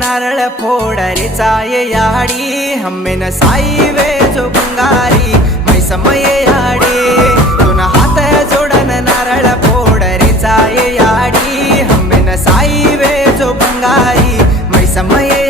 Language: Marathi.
नारळ फोड रे चाये याडी हम्मेन साई वे जो बंगारी मै समय याडी तुन हात जोडन नारळ फोड रे चाये याडी हम्मेन साई वे जो बंगारी मै समय